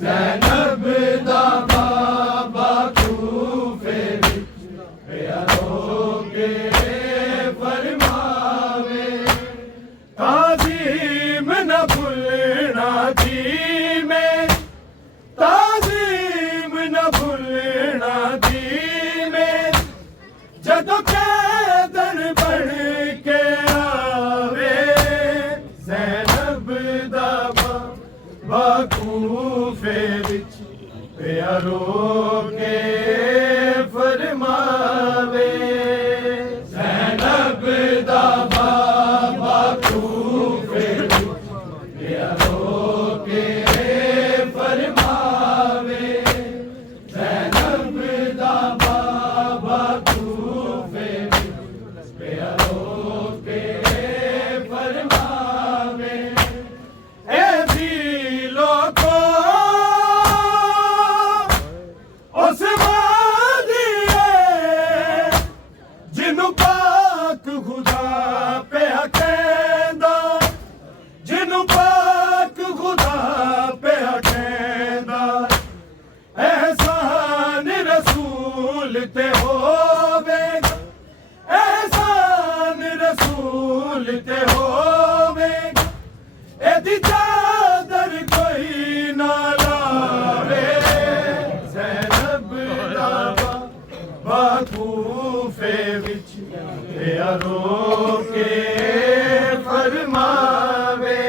ज़ैनब दा बाबा कूफे विच पिया रो के फरमावे, ताज़ीम न भुलना दी में, ताज़ीम न भुलना दी में, जदों कैदन बन के आवे, ज़ैनब दा बाबा कूफे विच पिया रो के फरमावे, ज़ैनब दा बाबा कूफे विच पिया रो के फरमावे, ज़ैनब दा बाबा कूफे विच पिया रो के फरमावे, ए भी लोगो उस वादिए जिन्नू पाक खुदा पे कहंदा, जिन्नू पाक खुदा पे कहंदा, एहसान रसूल ते होवेगा, एहसान रसूल ते होवेगा, एदी चादर कोई ना लावे, ज़ैनब दा बाबा कूफे विच पिया रो के फरमावे,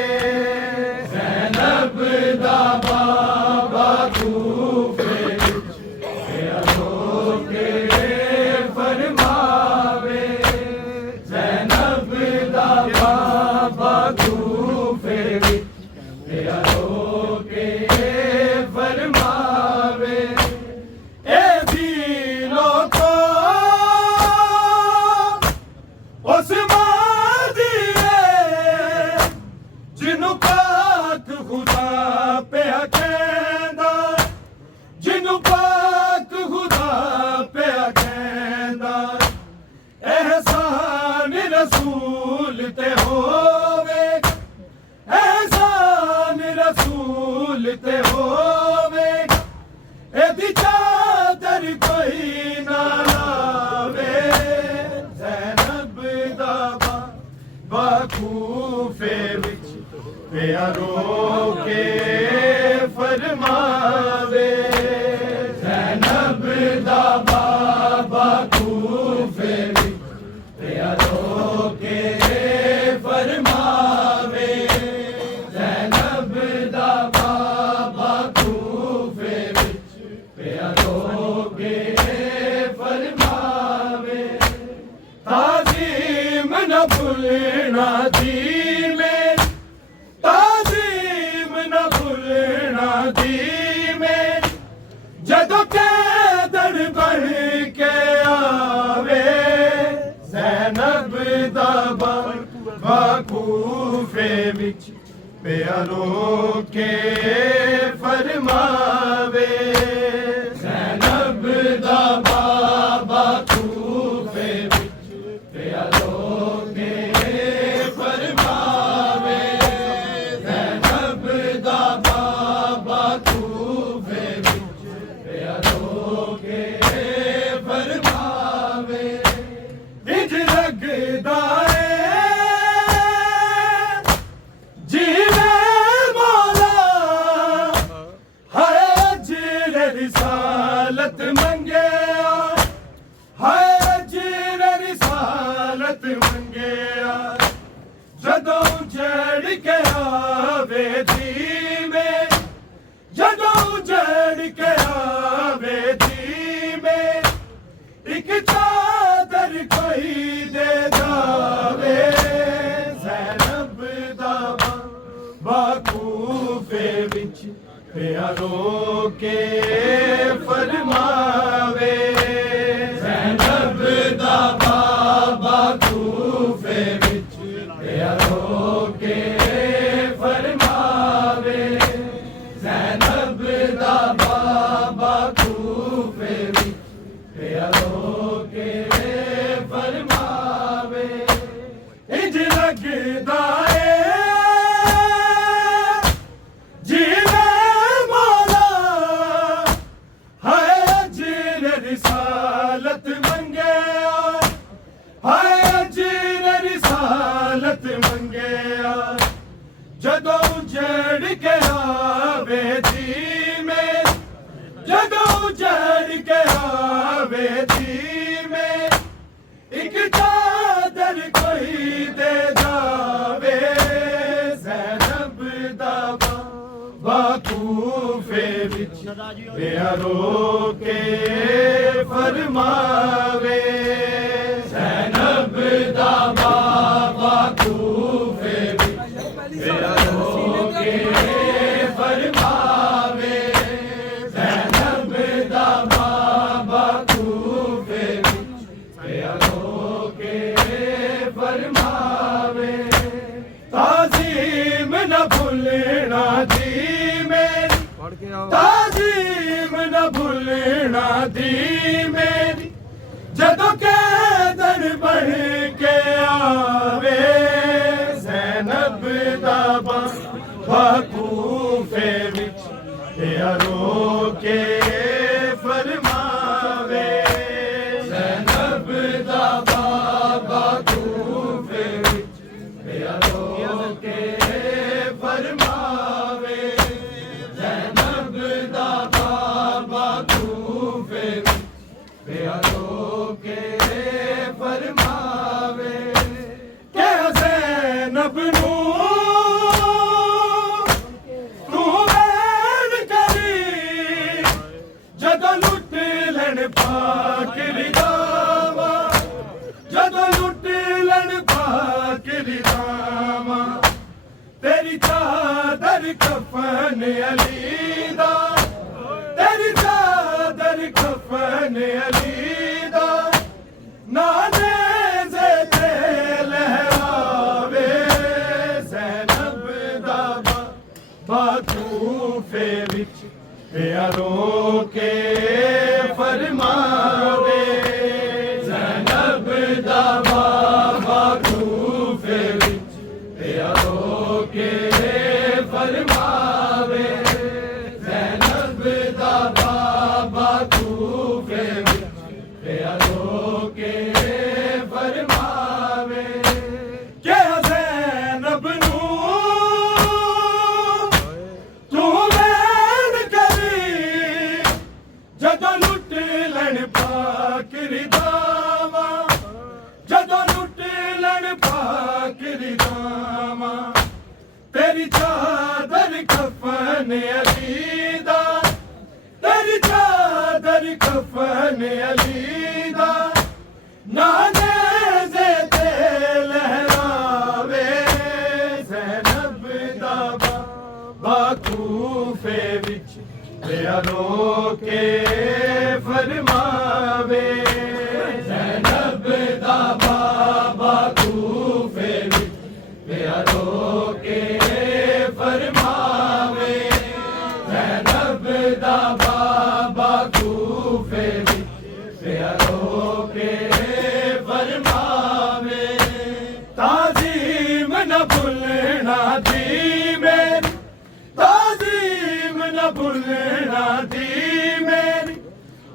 ज़ैनब दा बाबा कूफे विच पिया रो के फरमावे, ज़ैनब दा बाबा कूफे विच पिया रो के फरमावे, ए भी लोगो उस वादिए जिन्नू पाक खुदा पे कहंदा, जिन्नू पाक खुदा पे कहंदा, एहसान रसूल ते होवेगा, एहसान रसूल ते होवेगा, एदी चादर कोई ना लावे, ज़ैनब दा बाबा कूफे विच पिया रो के फरमावे, ज़ैनब दा बाबा कूफे विच पिया रो के फरमावे, ज़ैनब दा बाबा कूफे विच पिया रो के फरमावे, ताज़ीम न भुलना दी में, ताज़ीम न भुलना दी में, जदों कैदन बन के आवे, ज़ैनब दा बाबा कूफे विच पिया रो के फरमावे, ज़ैनब दा बाबा कूफे विच पिया रो के फरमावे, ज़ैनब दा बाबा कूफे विच पिया रो के फरमावे, इंज लगदा है जीवे मौला, हाय जिले रिसालत मंगेया, हाय जिले रिसालत मंगेया, जदों चढ़ के आवे दी में, जदों चढ़ के आवे दी में, एक चादर कोई दे जावे, ज़ैनब दा बाबा कूफे विच पिया रो के फरमावे, ज़ैनब दा बाबा कूफे विच पिया रो के फरमावे, ज़ैनब दा बाबा कूफे विच पिया रो के फरमावे, इंज लगदा है जीवे मौला, वाले दी में एक चादर कोई दे जावे ज़ैनब दा बाबा कूफे विच रो के फरमावे ज़ैनब दा बाबा कूफे विच रो के फरमावे ज़ैनब दा बाबा कूफे विच रो के फरमावे ताज़ीम न भूलना दी मेरी ताज़ीम न भूलना दी मेरी जदों कैदर बन के आवे ज़ैनब दा बाबा कूफे विच रो के फरमावे ज़ैनब दा बाबा कूफे विच रो के फरमावे ज़ैनब दा बाबा कूफे विच रो के फरमावे के ज़ैनब नू तू वैन करी जदों लुट लैन पाक रिदावा जदों लुट लैन पाक रिदावा तेरी चादर कफन अली दा तेरी चादर कफन अली दा नाने से ते लहरावे ज़ैनब दा बाबा कूफे विच रो के फरमावे ज़ैनब दा बाबा कूफे विच रो के फरमावे ज़ैनब दा बाबा कूफे विच रो के फरमावे के ज़ैनब नू तू वैन करी जदों लुट लैन पाक रिदावा जदों लुट लैन पाक रिदावा तेरी चादर कफन अली दा तेरी चादर कफन अली दा नाने से ते लहरावे ज़ैनब दा बाबा कूफे विच रो के फरमावे ज़ैनब दा बाबा कूफे विच रो के फरमावे ज़ैनब दा बाबा कूफे विच रो के फरमावे ताज़ीम न भूलना दी मेरी ताज़ीम न भूलना दी मेरी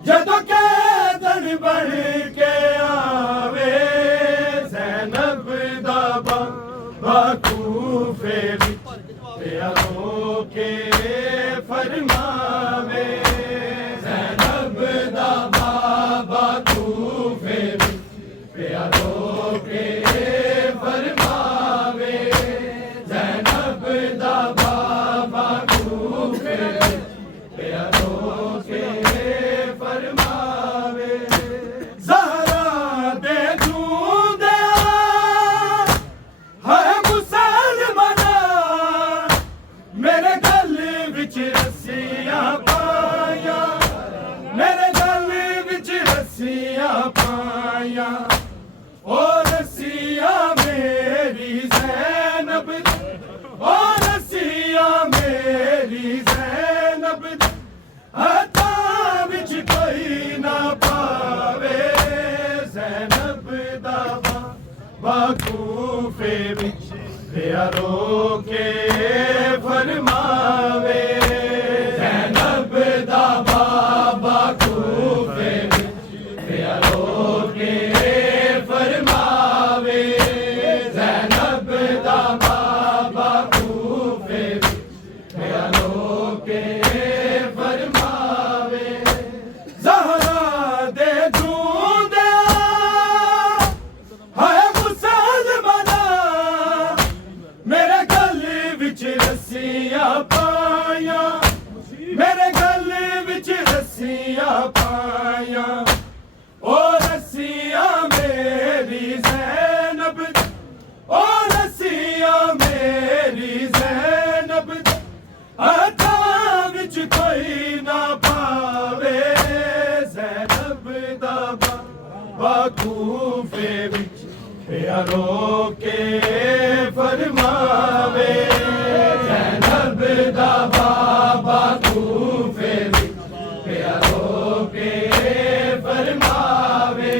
जदों कैदर बन के आवे ज़ैनब दा बाबा कूफे विच रो के फरमावे ज़ैनब दा बाबा कूफे विच रो के फरमावे ज़ैनब दा बाबा कूफे विच रो के फरमावे ज़हरा दे दूंदे है मुसलमाना मेरे गल विच रस्सियां पाया मेरे गल विच रस्सियां पाया ओ रस्सियां मेरी ज़ैनब ओ रस्सियां मेरी ज़ैनब हथा विच कोई ना पावे ज़ैनब दा बाबा कूफे विच रो के फरमावे ज़ैनब दा बाबा कूफे विच रो के फरमावे ज़ैनब दा बाबा कूफे विच रो के फरमावे ज़हरा दे रस्सियां पाया ओ रस्सियां मेरी ज़ैनब ओ रस्सियां मेरी ज़ैनब हथां विच कोई ना पावे ज़ैनब दा बाबा कूफे विच प्यारो के फरमावे ज़ैनब दा बाबा कूफे विच प्यारो के फरमावे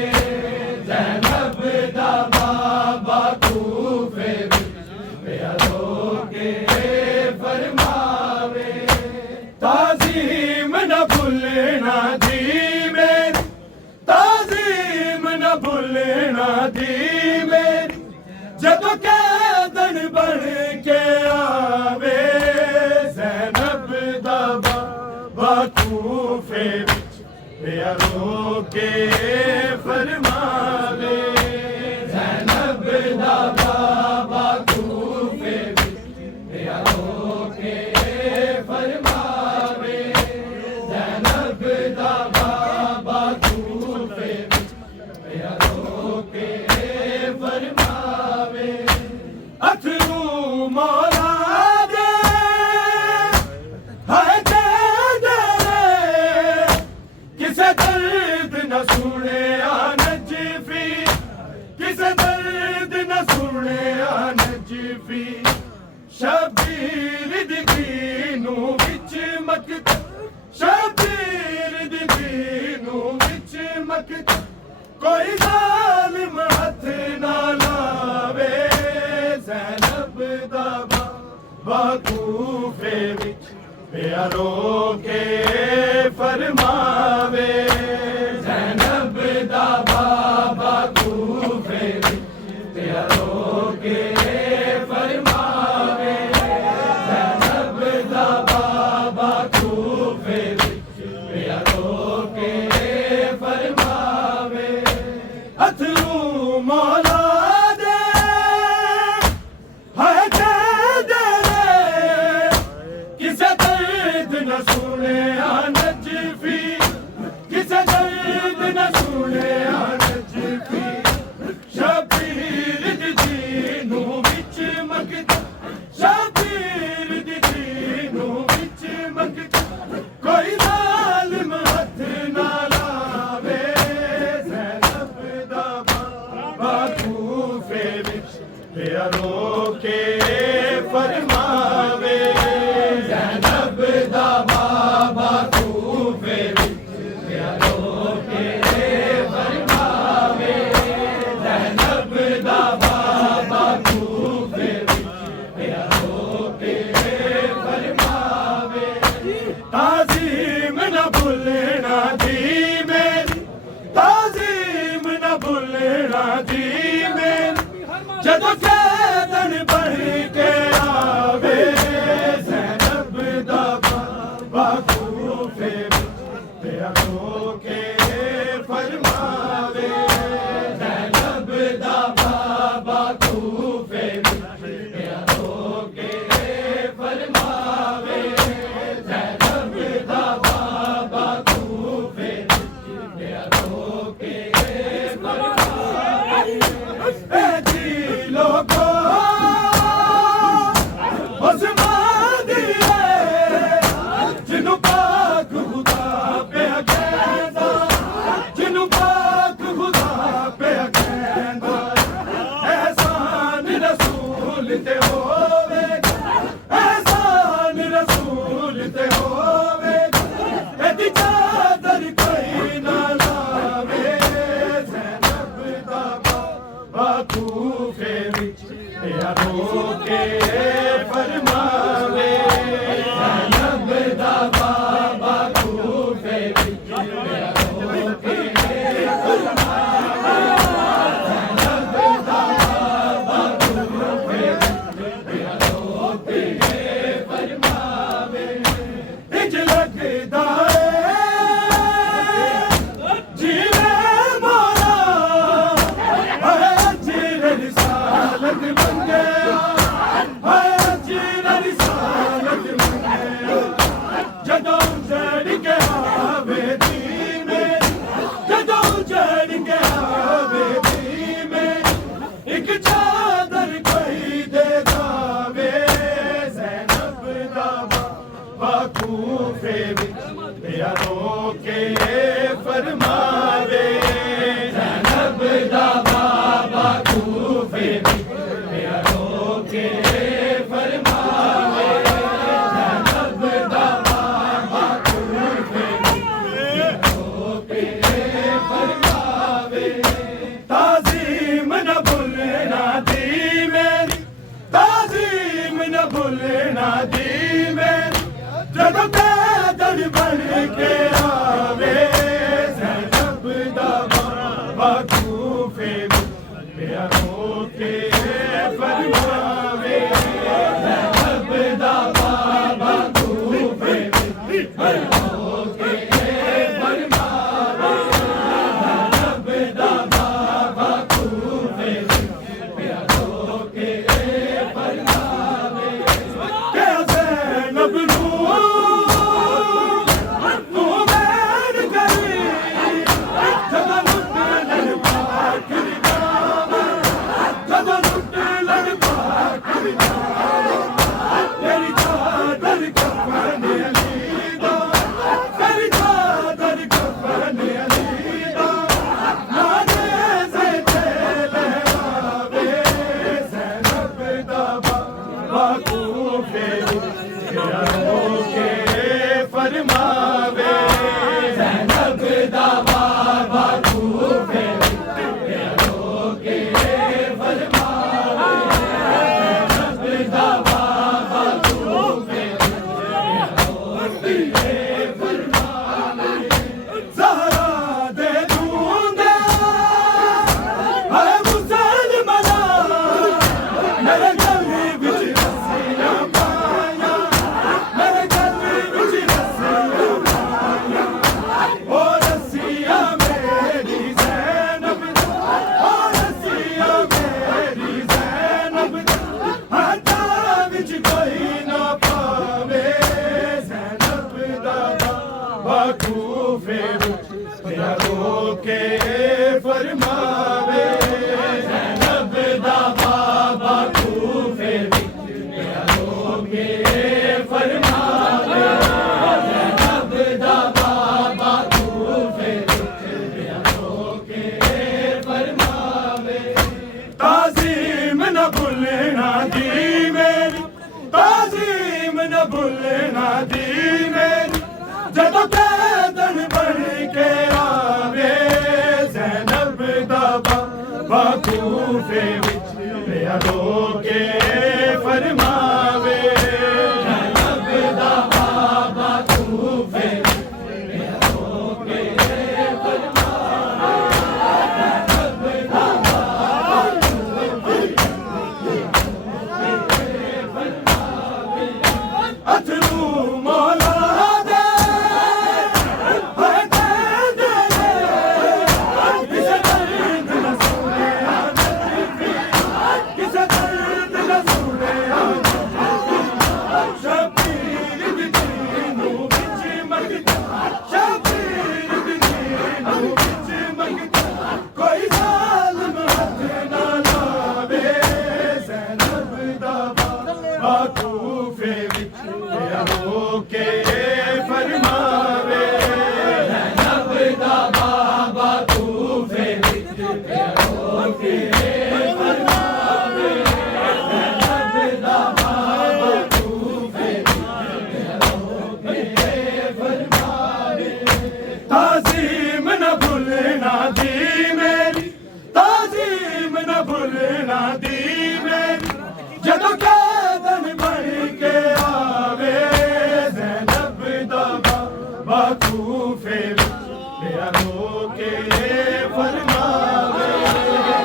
ज़ैनब दा बाबा कूफे विच प्यारो के फरमावे ताज़ीम न भुलना दी मेरी ताज़ीम न भुलना दी मेरी जदों कैदन बन के आवे ज़ैनब दा बाबा कूफे विच प्यारो के फरमावे ज़ैनब दा बाबा कूफे विच प्यारो के फरमावे ज़ैनब दा बाबा कूफे विच प्यारो के फरमावे अथरू मौला दे हाय दे दे किसे दर्द न सुने नजफी किसे दर्द न सुने नजफी शबीर दीनू विच मकत शबीर दीनू विच मकत कोई जालिम हथ ना लावे ज़ैनब दा बाबा कूफे विच प्यारो के फरमावे ज़ैनब दा बाबा कूफे विच प्यारो के फरमावे ज़ैनब दा बाबा कूफे विच प्यारो के फरमावे अथरू मौला दे हाय दे दे किसे दर्द न सुने नजफी किसे दर्द न सुने नजफी शबीर दीनू विच मकत शबीर दीनू विच मकत कोई जालिम हथ ना लावे ज़ैनब दा बाबा कूफे विच प्यारो के फरमावे ज़ैनब दा बाबा कूफे विच प्यारो के फरमावे ज़ैनब दा बाबा कूफे विच प्यारो के फरमावे ताज़ीम न भुलना दी मेरी ताज़ीम न भुलना दी मेरी जदों कैदन बन के आवे ज़ैनब दा बाबा कूफे विच प्यारो के फरमावे ज़ैनब दा बाबा कूफे विच प्यारो के फरमावे ज़ैनब दा बाबा कूफे विच प्यारो के फरमावे ए जी लोगो उस्मान दिए जिन्हों पाक खुदा पे अकेला मेरा रोके फरमावे ज़ैनब दा बाबा कूफे मेरा रोके फरमावे ज़ैनब दा बाबा कूफे मेरा रोके फरमावे ताज़ीम न भूलना दी मेरी ताज़ीम न भूलना दी मेरी जदों पैदल बन के आवे ज़ैनब दा बाबा कूफे मेरा रोके फरमावे ज़ैनब दा बाबा कूफे मेरा रोके फरमावे ज़ैनब दा बाबा कूफे मेरा रोके फरमावे क्या ज़ैनब नू फरमावे ज़ैनब दा बाबा कूफे मेरा रोके फरमावे ज़ैनब दा बाबा कूफे मेरा रोके फरमावे ज़हरा दे दूंगा है मुसलमाना मेरे गले विच रस्सियां पाया मेरे गले विच कूफे मेरा रोके फरमावे ज़ैनब दा बाबा कूफे मेरा रोके फरमावे ज़ैनब दा बाबा कूफे मेरा रोके फरमावे ताज़ीम न भूलना दी मेरी ताज़ीम न भूलना दी मेरी जदों पैदल बन के आवे ज़ैनब दा बाबा कूफे मेरा रोके फरमावे ज़ैनब दा बाबा कूफे मेरा रोके फरमावे ज़ैनब दा बाबा कूफे फरमावे अथरू मौला कूफे मेरा रोके फरमावे ज़ैनब दा बाबा कूफे मेरा रोके फरमावे ज़ैनब दा बाबा कूफे मेरा रोके फरमावे ताज़ीम न भूलना दी मेरी ताज़ीम न भूलना दी मेरी जदों पैदल बन के आवे ज़ैनब दा बाबा कूफे मेरा रोके फरमावे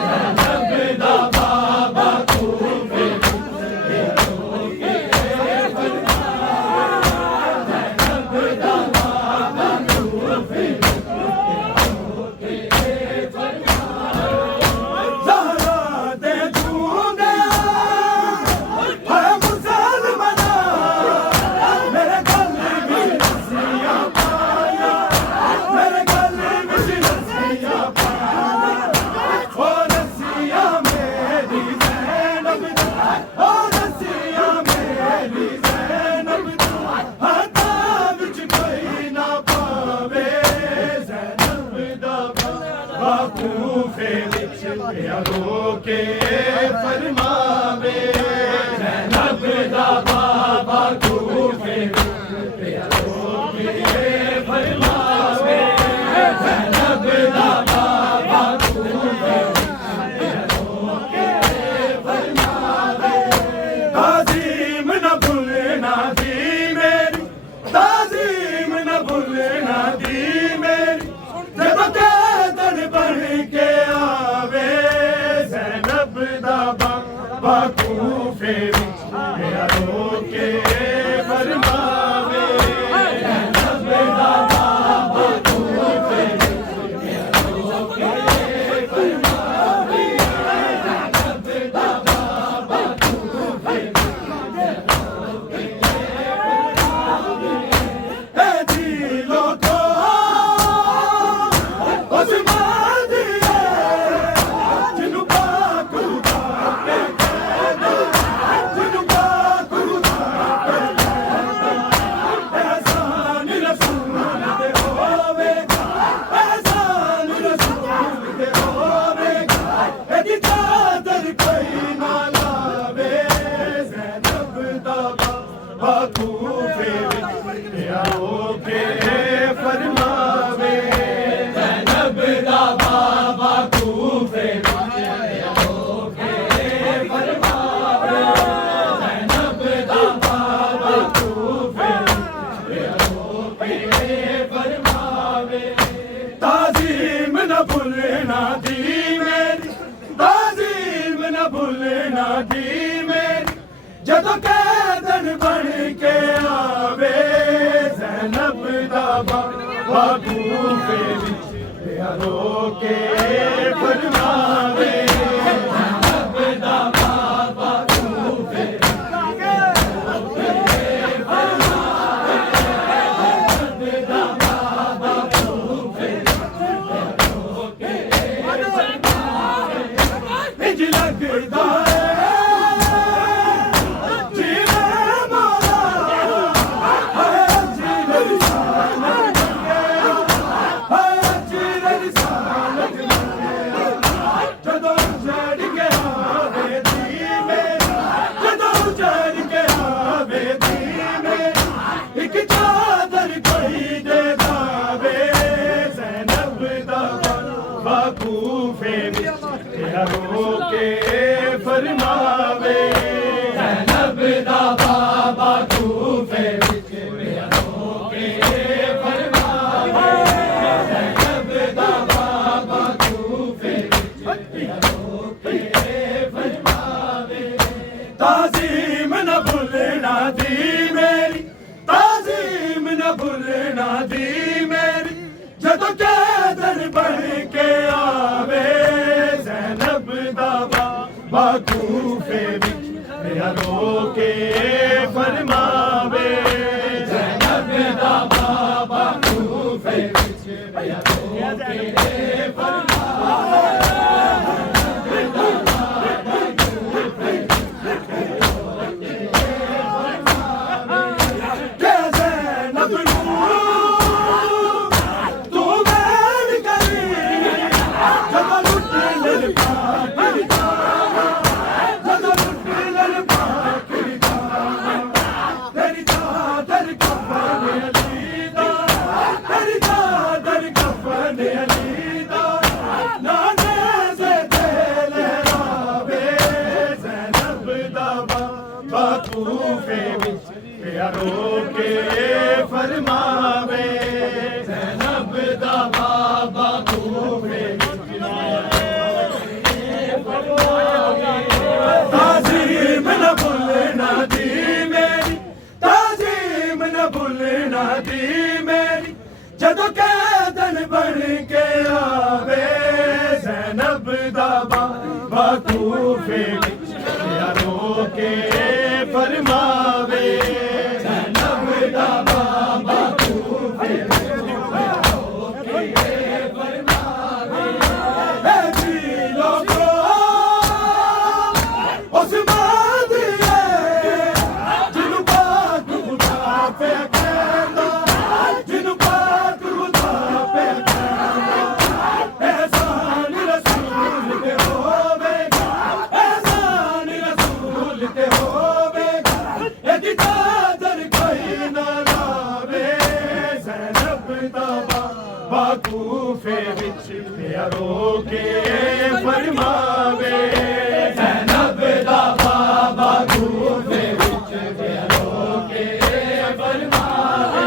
ज़ैनब दा बाबा कूफे मेरा रोके फरमावे ज़ैनब दा बाबा कूफे मेरा रोके फरमावे ज़हरा दे दूंगा है मुसलमाना मेरे गले विच रस्सियां पाया रोके फरमावे ज़ैनब दा बाबा कूफे रोके फरमावे ज़ैनब दा बाबा कूफे रोके फरमावे ताज़ीम न भूलना दी मेरी ताज़ीम न भूलना दी मेरी जब कैदन बन के आवे ज़ैनब दा बाबा कूफे विच रोके फरमावे ज़ैनब दा बाबा कूफे रोके फरमावे ज़ैनब दा बाबा कूफे रोके फरमावे ऐ दिलों को कूफे रोके फरमावे ज़ैनब दा बाबा कूफे रोके फरमावे ज़ैनब दा बाबा कूफे रोके फरमावे ताज़ीम न भूलना दी मेरी ताज़ीम न भूलना दी मेरी जदों कैदन बन के आवे ज़ैनब दा बाबा कूफे विच रोके फरमावे ज़ैनब दा बाबा कूफे रोके फरमावे ज़ैनब दा बाबा कूफे रोके फरमावे इंज लगदा कूफे विच रोके फरमावे ज़ैनब दा बाबा कूफे विच रोके फरमावे ज़ैनब दा बाबा कूफे विच रोके फरमावे ताज़ीम न भूलना दी मेरी ताज़ीम न भूलना दी मेरी जदों कैदन बन के आवे ज़ैनब दा बाबा कूफे विच रोके फरमावे ज़ैनब दा बाबा कूफे विच रोके फरमावे ज़ैनब दा बाबा कूफे रोके फरमावे के ज़ैनब कूफे विच रोके फरमावे ज़ैनब दा बाबा कूफे विच ताज़ीम न भूलना दी मेरी ताज़ीम न भूलना दी मेरी जदों कैदन बन के आवे ज़ैनब दा बाबा कूफे विच रोके फरमावे ज़ैनब दा बाबा कूफे रोके फरमावे ऐ दिलों को उस्मान दिए जिन्हों पाक खुदा पे कहता जिन्हों पाक खुदा पे कहता एहसान रसूल के हो बाकूफे विच प्यारो के फरमावे ज़ैनब दा बाबा कूफे विच प्यारो के फरमावे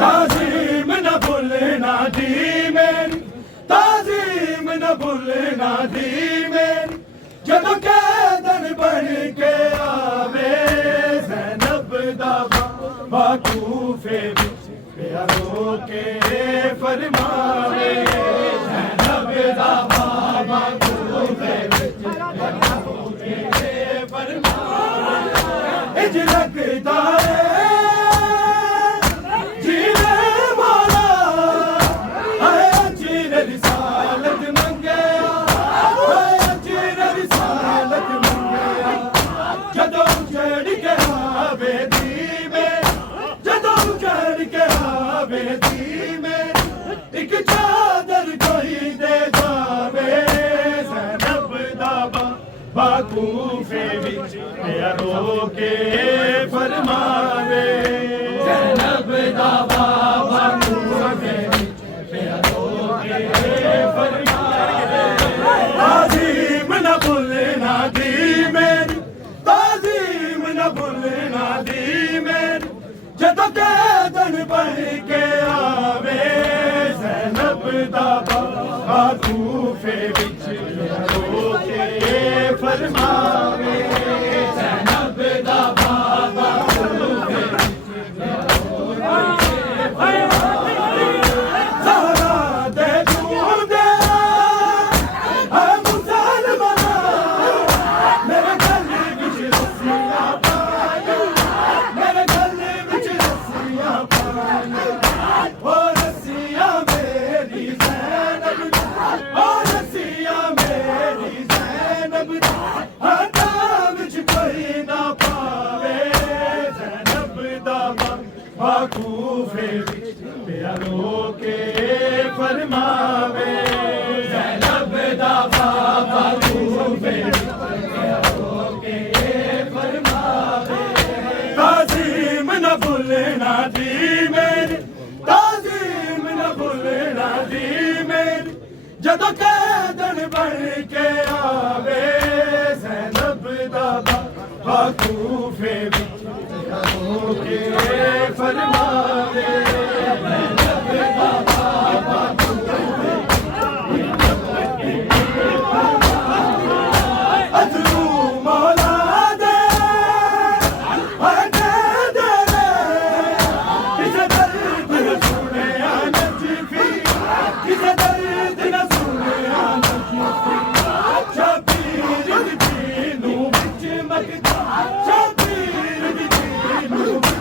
ताज़ीम न भुलना दी मेरी ताज़ीम न भुलना दी मेरी जदों कैदन बन के आवे ज़ैनब दा बाबा कूफे विच प्यारो के फरमावे ज़ैनब दा बाबा कूफे विच प्यारो के फरमावे इज लगदा है जीने मौला आए अजीर रिसालत मंगया आए अजीर रिसालत मंगया जदों चढ़ के आवे दी में जदों चढ़ के आवे दी में एक चादर कोई दे जावे ज़ैनब दा बाबा कूफे विच प्यारो के फरमावे ज़ैनब दा बाबा कूफे विच प्यारो के फरमावे ताज़ीम न भुलना दी मेरी ताज़ीम न भुलना दी मेरी जदों कैदन बन के आवे ज़ैनब दा बाबा कूफे विच प्यारो के फरमावे ज़ैनब दा बाबा कूफे विच प्यारो के फरमावे ज़हरा दे दूधे है मुसलमाना मेरे गले विच रस्सियां पाया मेरे गले विच रस्सियां पाया ओ रस्सियां मेरी ज़ैनब ओ रस्सियां मेरी ज़ैनब हाथा विच कोई ना पावे ज़ैनब दा बाबा कूफे विच प्यारो के फरमावे ज़ैनब दा बाबा कूफे विच प्यारो के फरमावे ताज़ीम न भुलना दी मेरी ताज़ीम न भुलना दी मेरी जदों कैदन बन के आवे ज़ैनब दा बाबा कूफे विच प्यारो के फरमावे ज़ैनब दा बाबा कूफे विच अजरू मौला दे दे दे किसे दर्द न सुने नज़ीफ़ी किसे दर्द न सुने नज़ीफ़ी शबीर दी नू विच मगदा शबीर दी नू